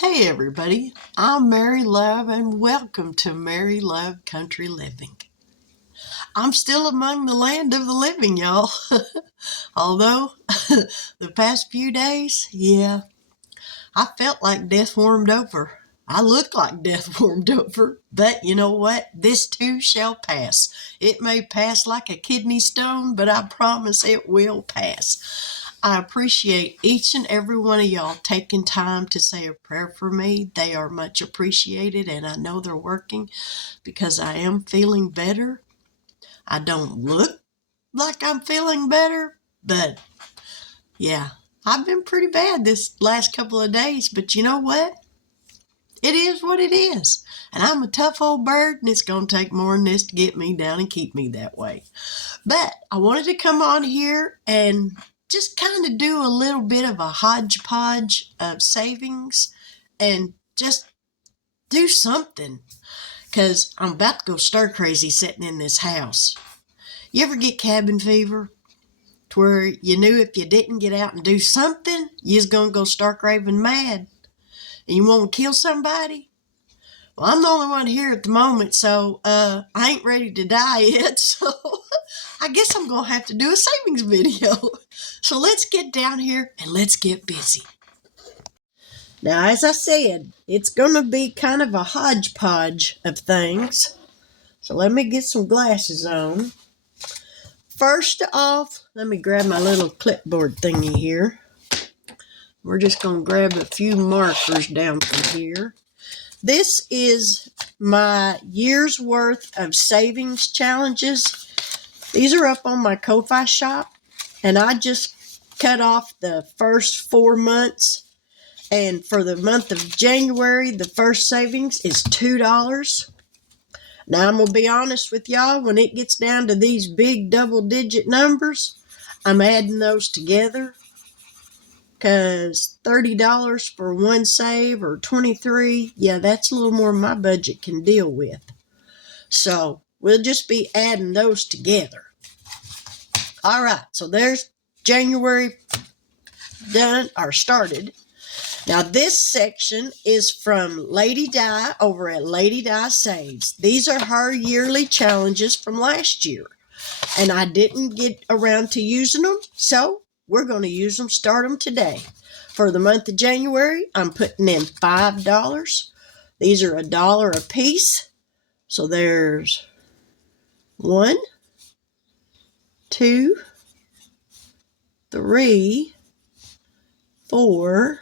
Hey everybody, I'm Mary Love and welcome to Mary Love Country Living. I'm still among the land of the living, y'all. Although the past few days, I felt like death warmed over. I look like death warmed over, but you know what? This too shall pass. It may pass like a kidney stone, but I promise it will pass. I appreciate each and every one of y'all taking time to say a prayer for me. They are much appreciated, and I know they're working because I am feeling better. I don't look like I'm feeling better, but yeah, I've been pretty bad this last couple of days, but you know what? It is what it is. And I'm a tough old bird, and it's going to take more than this to get me down and keep me that way. But I wanted to come on here and just kind of do a little bit of a hodgepodge of savings and just do something because I'm about to go stir crazy sitting in this house. You ever get cabin fever to where you knew if you didn't get out and do something, you was going to go stark raving mad and you want to kill somebody? Well, I'm the only one here at the moment, so I ain't ready to die yet, so I guess I'm going to have to do a savings video. So let's get down here and let's get busy. Now, as I said, it's going to be kind of a hodgepodge of things. So let me get some glasses on. First off, let me grab my little clipboard thingy here. We're just going to grab a few markers down from here. This is my year's worth of savings challenges. These are up on my Ko-Fi shop, and I just cut off the first 4 months. And for the month of January, the first savings is $2. Now, I'm going to be honest with y'all, when it gets down to these big double-digit numbers, I'm adding those together because $30 for one save or $23, yeah, that's a little more my budget can deal with. So we'll just be adding those together. All right, so there's January done or started. Now this section is from Lady Di over at Lady Di Saves. These are her yearly challenges from last year. And I didn't get around to using them, so we're going to use them, start them today. For the month of January, I'm putting in $5. These are $1 a piece. So there's 1, 2, 3, 4,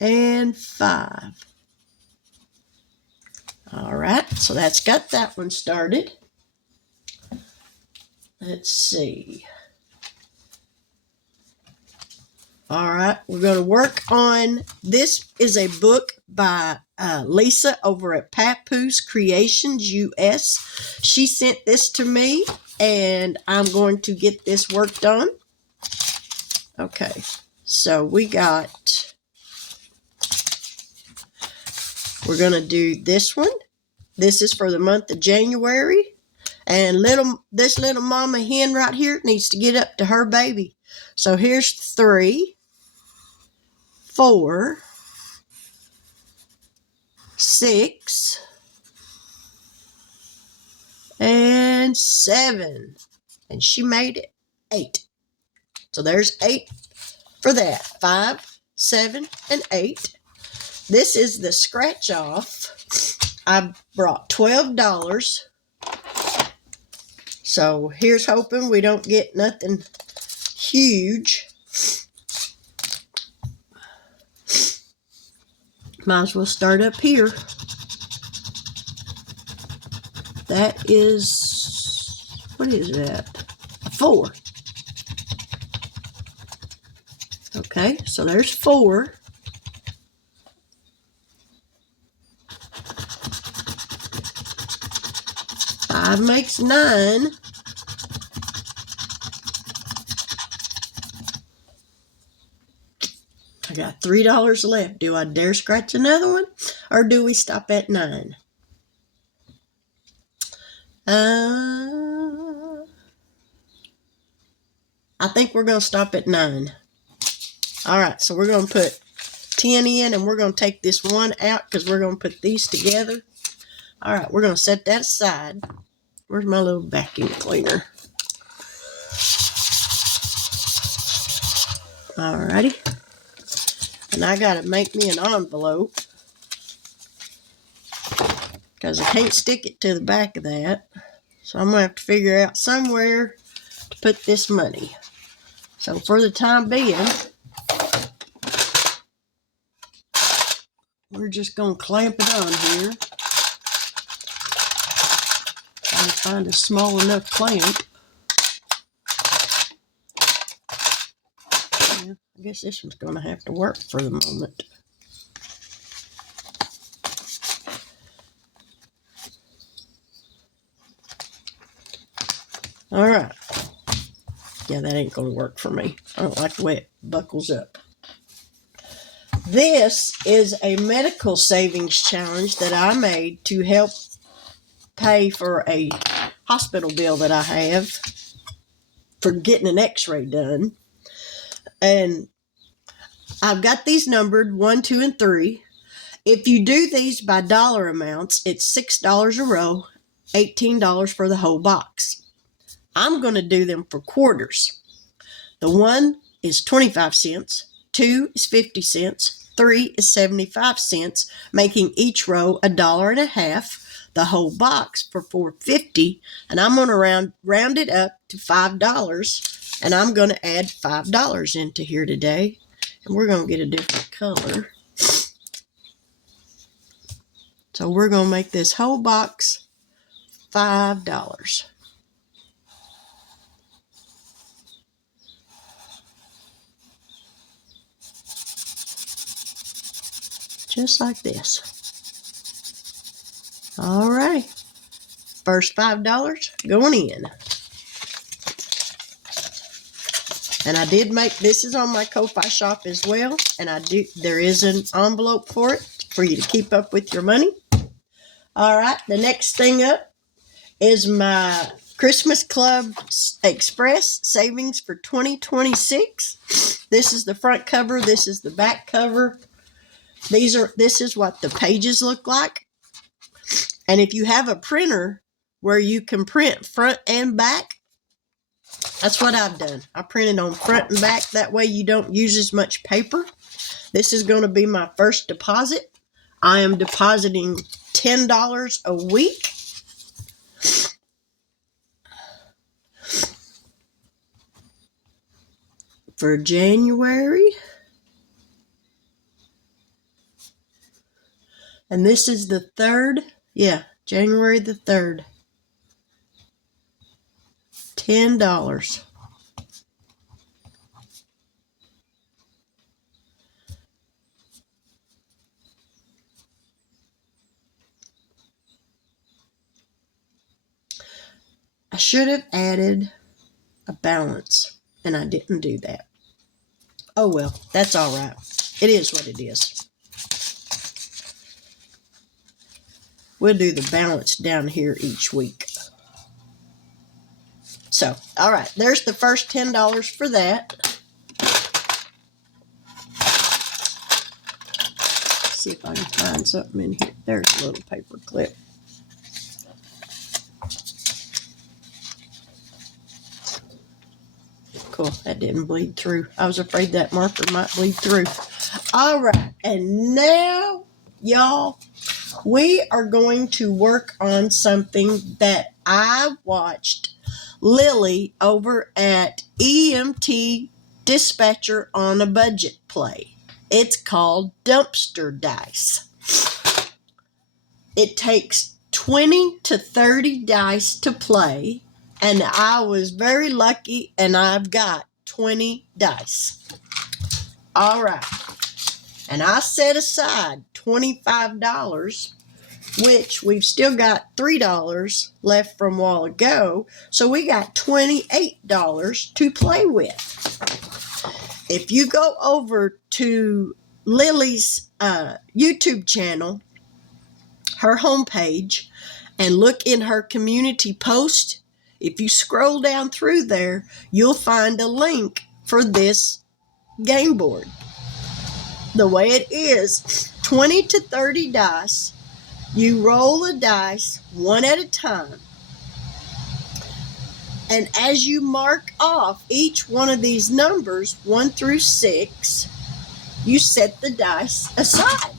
and 5. All right, so that's got that one started. Let's see. All right, we're going to work on, this is a book by Lisa over at Papoose Creations US. She sent this to me, and I'm going to get this worked on. Okay, so we're going to do this one. This is for the month of January. And this little mama hen right here needs to get up to her baby. So here's 3, 4, 6, and 7. And she made it 8. So there's 8 for that. 5, 7, and 8. This is the scratch off. I brought $12. So here's hoping we don't get nothing huge. Might as well start up here. That is, what is that? 4. Okay, so there's 4. Five makes 9. I got $3 left. Do I dare scratch another one, or do we stop at 9? I think we're going to stop at 9. All right, so we're going to put 10 in, and we're going to take this one out because we're going to put these together. All right, we're going to set that aside. Where's my little vacuum cleaner? All righty. And I got to make me an envelope because I can't stick it to the back of that. So I'm going to have to figure out somewhere to put this money. So for the time being, we're just going to clamp it on here. Try to find a small enough clamp. Yeah, I guess this one's going to have to work for the moment. All right. Yeah, that ain't going to work for me. I don't like the way it buckles up. This is a medical savings challenge that I made to help pay for a hospital bill that I have for getting an x-ray done. And I've got these numbered 1, 2, and 3. If you do these by dollar amounts, it's $6 a row, $18 for the whole box. I'm going to do them for quarters. The 1 is 25 cents, 2 is 50 cents, 3 is 75 cents, making each row $1.50. The whole box for $4.50, and I'm going to round it up to $5, and I'm going to add $5 into here today, and we're going to get a different color. So we're going to make this whole box $5. Just like this. All right. First $5 going in. And I did make, this is on my Ko-Fi shop as well, and there is an envelope for it for you to keep up with your money. All right, the next thing up is my Christmas Club Express savings for 2026. This is the front cover. This is the back cover. This is what the pages look like. And if you have a printer where you can print front and back, that's what I've done. I printed on front and back. That way you don't use as much paper. This is going to be my first deposit. I am depositing $10 a week. For January. And this is the 3rd. Yeah, January the 3rd. $10. I should have added a balance, and I didn't do that. Oh well, that's all right. It is what it is. We'll do the balance down here each week. So, all right, there's the first $10 for that. Let's see if I can find something in here. There's a little paper clip. Cool, that didn't bleed through. I was afraid that marker might bleed through. All right, and now, y'all, we are going to work on something that I watched Lily over at EMT Dispatcher on a Budget play. It's called Dumpster Dice. It takes 20 to 30 dice to play, and I was very lucky, and I've got 20 dice. All right. And I set aside $25, which we've still got $3 left from a while ago. So we got $28 to play with. If you go over to Lily's YouTube channel, her homepage, and look in her community post, if you scroll down through there, you'll find a link for this game board. the way it is, 20 to 30 dice. You roll the dice one at a time. And as you mark off each one of these numbers, 1 through 6, you set the dice aside.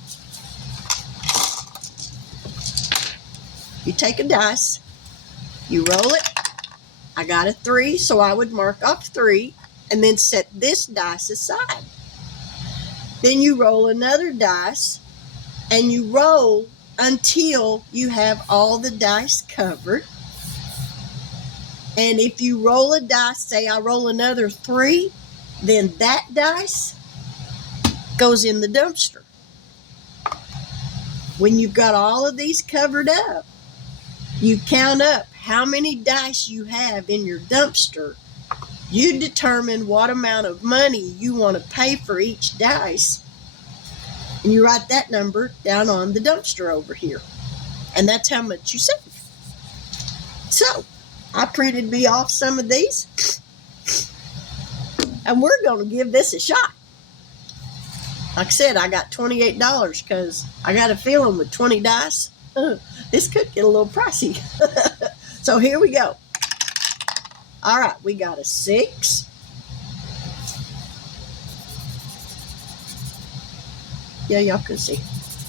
You take a dice, you roll it. I got a 3, so I would mark off 3 and then set this dice aside. Then you roll another dice and you roll until you have all the dice covered. And if you roll a dice, say I roll another 3, then that dice goes in the dumpster. When you've got all of these covered up, you count up how many dice you have in your dumpster. You determine what amount of money you want to pay for each dice, and you write that number down on the dumpster over here. And that's how much you save. So, I printed me off some of these, and we're going to give this a shot. Like I said, I got $28 because I got a feeling with 20 dice, this could get a little pricey. So here we go. All right, we got a 6. Yeah, y'all can see.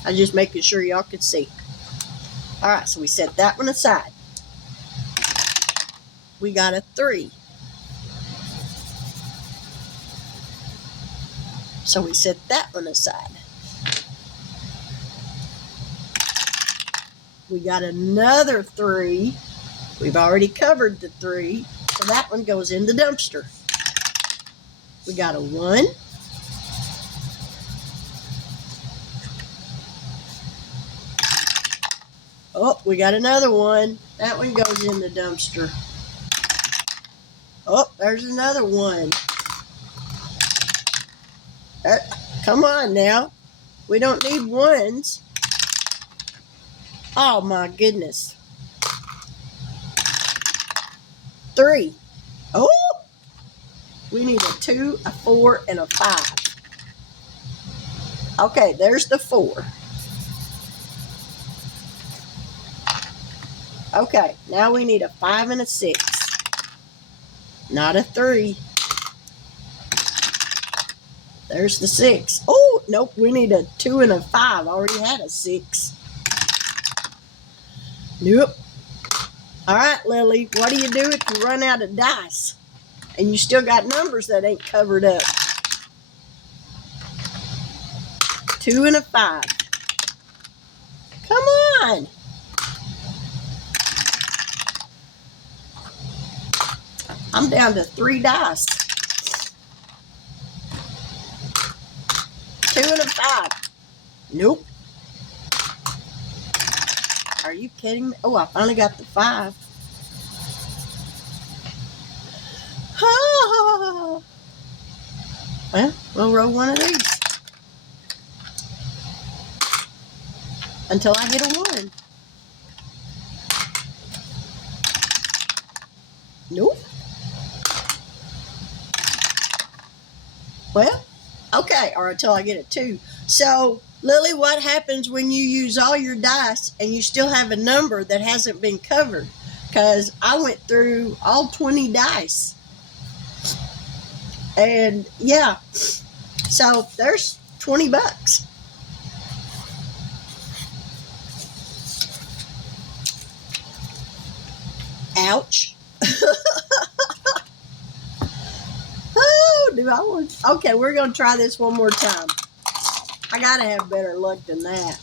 I'm just making sure y'all can see. All right, so we set that one aside. We got a 3. So we set that one aside. We got another 3. We've already covered the 3, so that one goes in the dumpster. We got a 1. Oh, we got another 1. That one goes in the dumpster. Oh, there's another 1. Come on now. We don't need 1s. Oh my goodness. 3. Oh! We need a 2, a 4, and a 5. Okay, there's the 4. Okay, now we need a 5 and a 6. Not a 3. There's the 6. Oh, nope, we need a 2 and a 5. I already had a 6. Nope. All right, Lily, what do you do if you run out of dice and you still got numbers that ain't covered up? 2 and a 5. Come on. I'm down to 3 dice. 2 and a 5. Nope. Are you kidding me? Oh, I finally got the 5. Oh. Well, we'll roll one of these until I get a 1. Nope. Well, okay, or until I get a 2. So, Lily, what happens when you use all your dice and you still have a number that hasn't been covered? Because I went through all 20 dice. And, yeah, so there's $20. Ouch. Oh, do I want... Okay, we're going to try this one more time. I got to have better luck than that.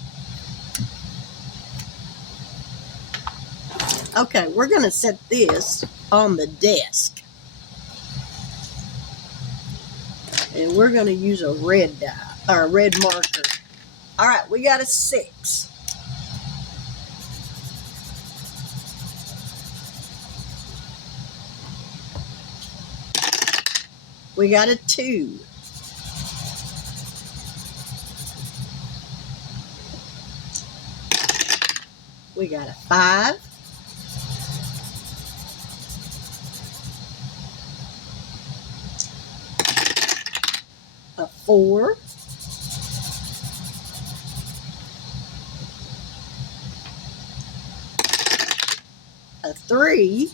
Okay, we're going to set this on the desk. And we're going to use a red die, or a red marker. All right, we got a 6. We got a 2. We got a 5. A 4. a 3.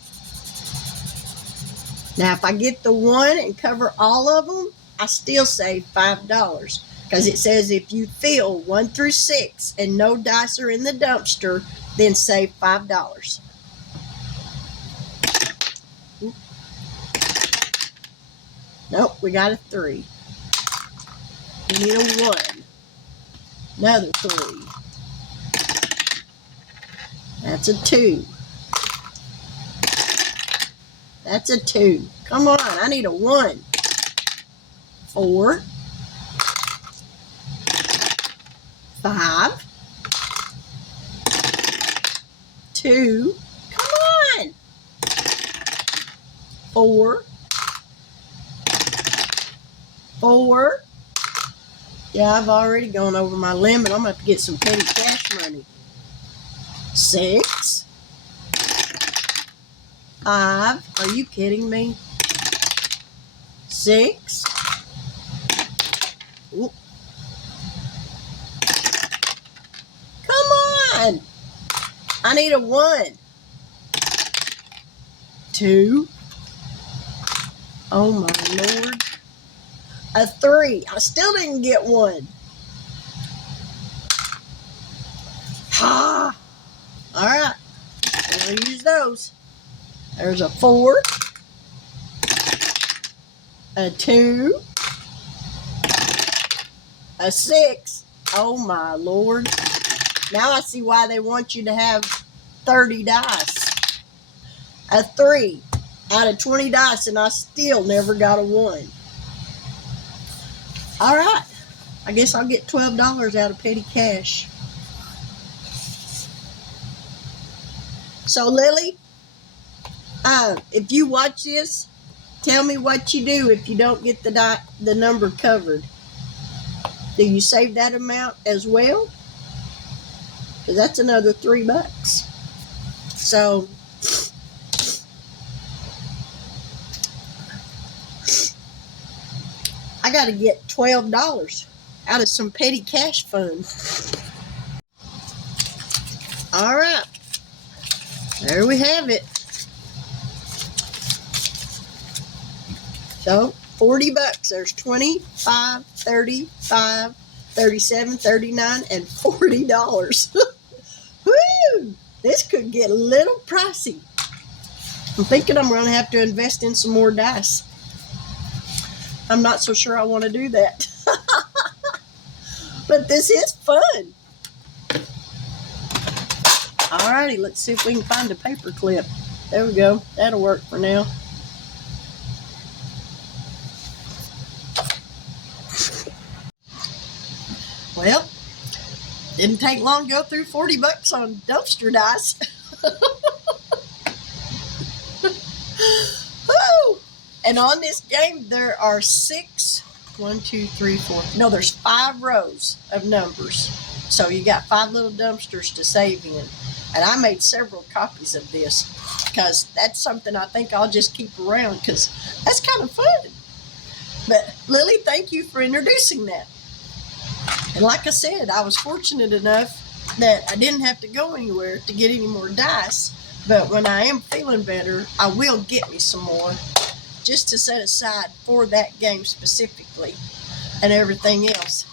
Now, if I get the 1 and cover all of them, I still save $5 because it says if you fill 1 through 6 and no dice are in the dumpster, then save $5. Nope, we got a 3. We need a 1. Another 3. That's a 2. That's a 2. Come on, I need a 1. 4. 5. 2. Come on. 4. 4. Yeah, I've already gone over my limit. I'm going to have to get some petty cash money. 6. 5. Are you kidding me? 6. Ooh. Come on. I need a 1. 2. Oh my Lord. A 3. I still didn't get 1. Ha! All right. I'm going to use those. There's a 4. A 2. A 6. Oh my Lord. Now I see why they want you to have 30 dice. A 3 out of 20 dice, and I still never got a 1. All right. I guess I'll get $12 out of petty cash. So, Lily, if you watch this, tell me what you do if you don't get the number covered. Do you save that amount as well? Because that's another $3. So, I got to get $12 out of some petty cash fund. All right. There we have it. So, $40. There's 25, 35, 37, 39, and $40. Woo! This could get a little pricey. I'm thinking I'm going to have to invest in some more dice. I'm not so sure I want to do that. But this is fun. Alrighty, let's see if we can find a paper clip. There we go. That'll work for now. Well, didn't take long to go through $40 on dumpster dice. Woo! And on this game, there are there's 5 rows of numbers. So you got 5 little dumpsters to save in. And I made several copies of this because that's something I think I'll just keep around because that's kind of fun. But Lily, thank you for introducing that. And like I said, I was fortunate enough that I didn't have to go anywhere to get any more dice. But when I am feeling better, I will get me some more just to set aside for that game specifically and everything else.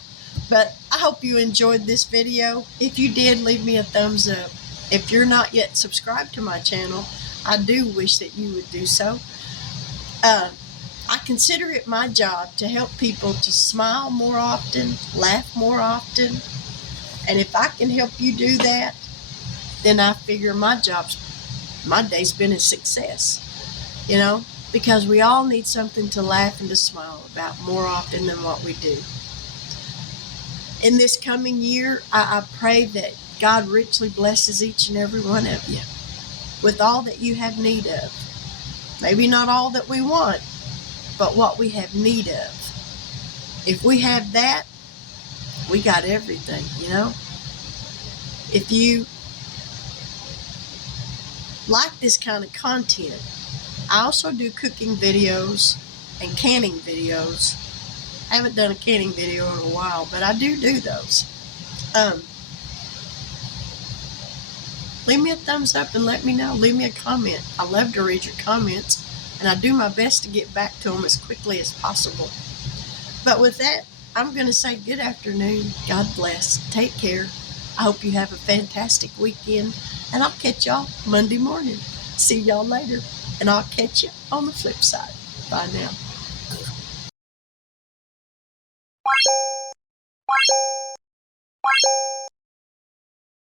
But I hope you enjoyed this video. If you did, leave me a thumbs up. If you're not yet subscribed to my channel, I do wish that you would do so. I consider it my job to help people to smile more often, laugh more often. And if I can help you do that, then I figure my day's been a success. You know, because we all need something to laugh and to smile about more often than what we do. In this coming year, I pray that God richly blesses each and every one of you with all that you have need of. Maybe not all that we want, but what we have need of. If we have that, we got everything, you know. If you like this kind of content, I also do cooking videos and canning videos. I haven't done a canning video in a while, but I do those. leave me a thumbs up and let me know. Leave me a comment. I love to read your comments, and I do my best to get back to them as quickly as possible. But with that, I'm going to say good afternoon. God bless. Take care. I hope you have a fantastic weekend, and I'll catch y'all Monday morning. See y'all later, and I'll catch you on the flip side. Bye now.